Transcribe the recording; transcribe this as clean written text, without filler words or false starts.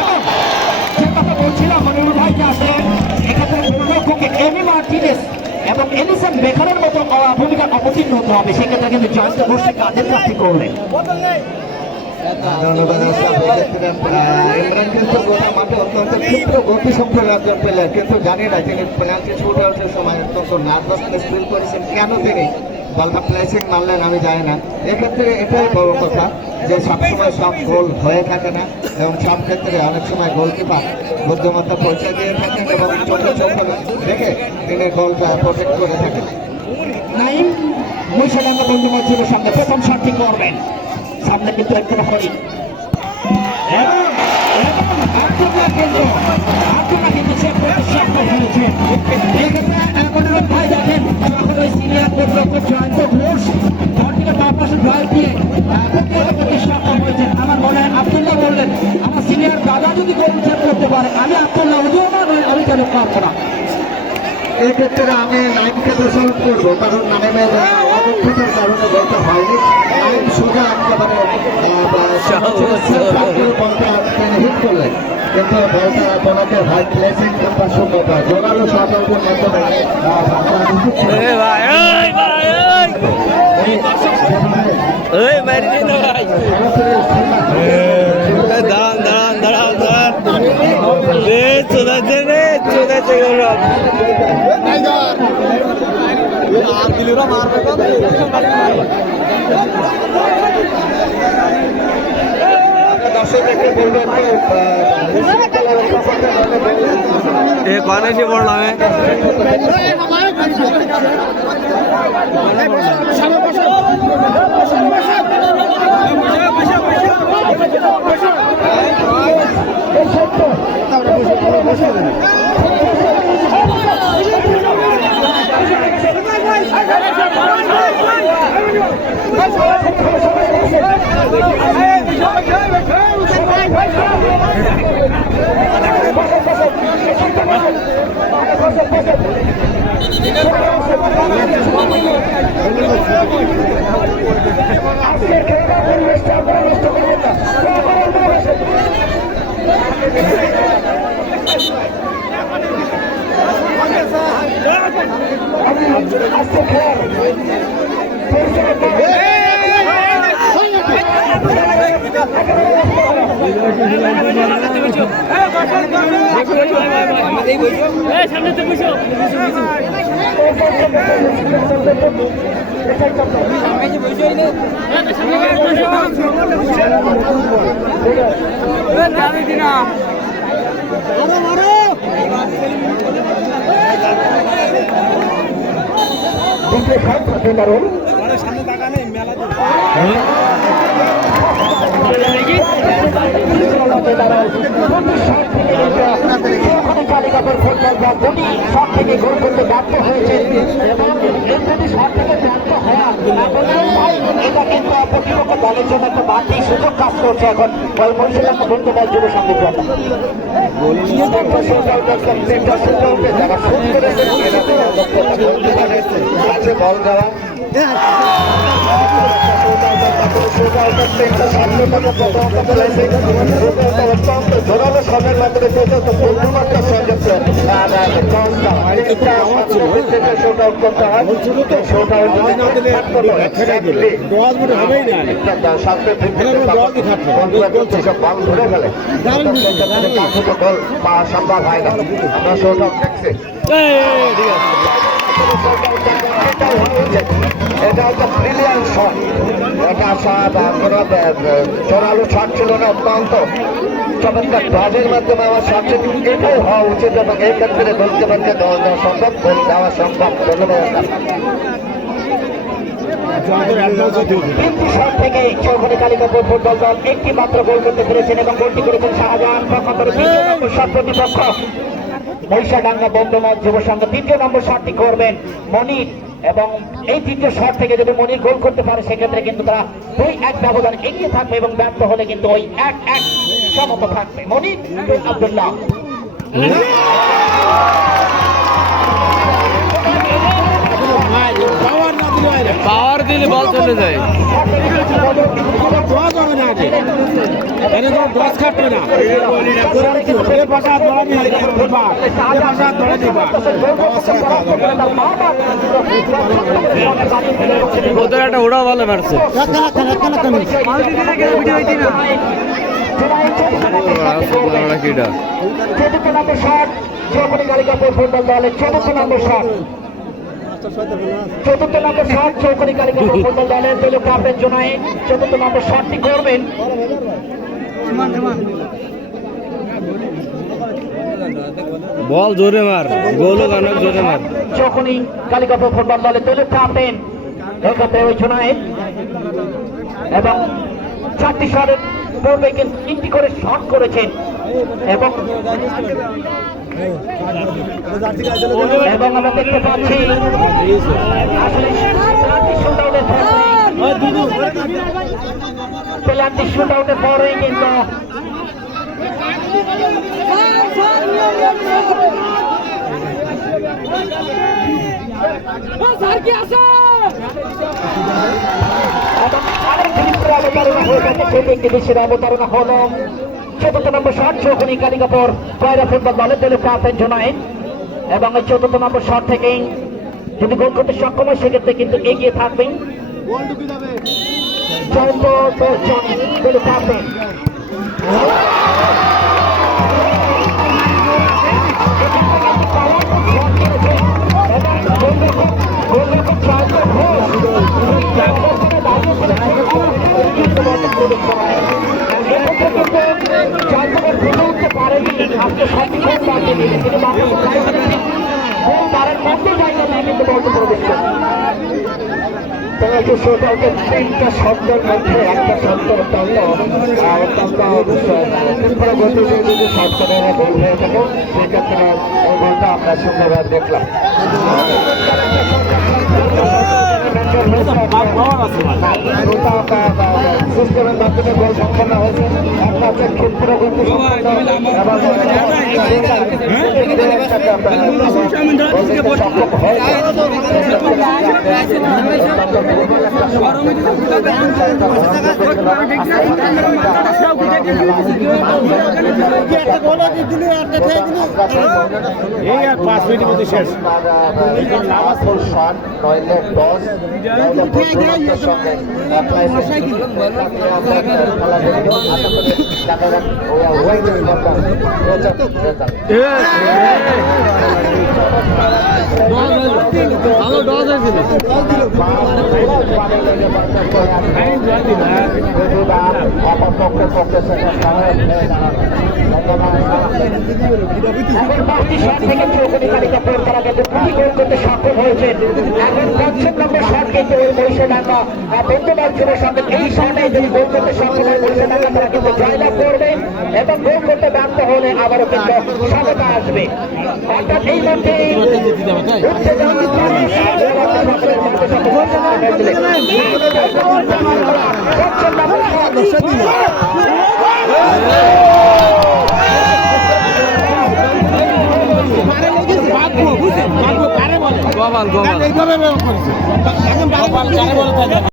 এবং যে কথা বলছিলাম মনিরুল ভাইকে আসলে এক্ষেত্রে গোলরক্ষকে এমি মার্টিনেস এবং এলিসন বেকারের মতো ভূমিকা অবতীর্ণ হতে হবে। সেক্ষেত্রে কিন্তু জয়ন্ত ঘোষকে কাজের প্রার্থী করলেন। ইমরান কিন্তু গোটা মাঠে অত্যন্ত ক্ষিপ্র গতি সম্পন্ন একজন প্লেয়ার, কিন্তু জানি না তিনি পেনাল্টি শুট আউটের সময় অত্যন্ত নার্ভাসনেস ফিল করেছেন। কেন তিনি বলটা প্লেসিং মারলেন আমি জানি না। এক্ষেত্রে এটাই বড় কথা যে সবসময় সব গোল হয়ে থাকে না, এবং সব ক্ষেত্রে অনেক সময় গোলকিপার বুদ্ধিমত্তা পরিচয় দিয়ে থাকেন এবং চোখে চোখে দেখে তিনি গোলটা প্রোটেক্ট করে থাকেন। নাইম মহিষাডাঙ্গা বন্ধু মঞ্চের সামনে প্রথম শটটি করবেন। সামনে কিন্তু একটা হরি আমার মনে হয় আব্দুল্লাহ বললেন আমার সিনিয়র দাদা যদি গোল সেভ করতে পারে আমি আব্দুল্লাহ উদীয়মান আমি কেন পারবো না। এক্ষেত্রে আমি নাইমকে দোষারোপ করবো, কারণ নাইমের অদক্ষতার কারণে গোলটা হয়নি। নাইম সোজা একেবারে বলটা তিনি হিট করলেন, কিন্তু বলটা কোনোকে হাই প্লেসিং করবার সম্ভবতা জোরালো শট আউটের মাধ্যমে कौन सी बोल रहा है সব থেকে গোল করতে ব্যর্থ হয়েছে এবং সব থেকে ব্যর্থ হওয়া এটা কিন্তু প্রতিপক্ষ দলের জন্য একটা বাড়তি সুযোগ কাজ করছে। এখন মহিষাডাঙ্গা বন্ধু দল যুব সঙ্গে বল দেওয়া জোরালো সবের মাধ্যমে ধরে ফেলে পাওয়া সম্ভব হয় না। আমরা শোটা দেখছি এটা হচ্ছে ব্রিলিয়ান্ট শট। এটা কোনো জোরালো শট ছিল না, অত্যন্ত চমৎকার ডজের মাধ্যমে আমার শটটি এটাই হওয়া উচিত এবং এই ক্ষেত্রে গোলকিপারকে দেওয়া সম্ভব, গোল দেওয়া সম্ভব। ধন্যবাদ। তিনটি শট থেকে চৌধুরী কালিকাপুর ফুটবল দল একটি মাত্র গোল করতে পেরেছেন এবং গোলটি করেছেন শাহজাহান। প্রতিপক্ষ মহিষাডাঙ্গা বন্ধুমত যুব সংঘ তৃতীয় নম্বর শটটি করবেন মনির, এবং এই তৃতীয় শট থেকে যদি মনির গোল করতে পারে সেক্ষেত্রে কিন্তু তারা 2-1 ব্যবধান এগিয়ে থাকবে এবং ব্যর্থ হলে কিন্তু ওই 1-1 সমত থাকবে। মনির আব্দুল্লাহ পাওয়ার দিলে বল চলে যায়। ওদের একটা ওড়া ভালো মারছে। চতুর্থ নম্বর শট চৌকনি কালিকাপুর ফুটবল দলের চতুর্থ নম্বর শট চৌকনি কালিকাপুর ফুটবল দলের দলীয় ক্যাপ্টেন জুনায়েদ চতুর্থ নম্বর শটটি করবেন। বল জোরে মার, গোলও অনেক জোরে মার। চৌকনি কালিকাপুর ফুটবল দলের দলীয় ক্যাপ্টেন এখানে ওই জুনায়েদ এবং 4টি শটের পূর্বে কিন্তু 3টি করে শট করেছেন এবং আমরা দেখতে পাচ্ছি আসলে পেনাল্টি শুট আউটের পরে কিন্তু অবতারণা হলো চতুর্থ নম্বর শট চৌকনি কালিকাপুর পায়রা ফুটবল দলের দলীয় ক্যাপ্টেন জুনায়েদ এবং এই চতুর্থ নম্বর শট থেকেই যদি গোল করতে সক্ষম হয় সেক্ষেত্রে কিন্তু এগিয়ে থাকবেন দলীয় ক্যাপ্টেন। তিনটা শব্দের মধ্যে একটা শব্দের অত্যন্ত গতিতে যদি শব্দের গোল হয়ে থাকে সেক্ষেত্রে ওই গোলটা আমরা সুন্দরভাবে দেখলাম। সিস্টেমের মাধ্যমে গোল সম্পন্ন হয়েছে একটা হচ্ছে ক্ষিপ্র গতি শেষ থেকে চৌকনি কালিকাপুর তারা কিন্তু দুটি গোল করতে সক্ষম হয়েছেন। এখন 5 নম্বর শট কিন্তু বৈশাডাঙ্গা বন্ধুবাল যুব সংঘের এই শটে যদি গোল করতে সক্ষম হয় বৈশাডাঙ্গা তারা কিন্তু জয়লাভ করবে এবং গোল করতে ব্যর্থ হলে আবারও কিন্তু স্বাগত আসবে। অর্থাৎ এই মধ্যে গোপাল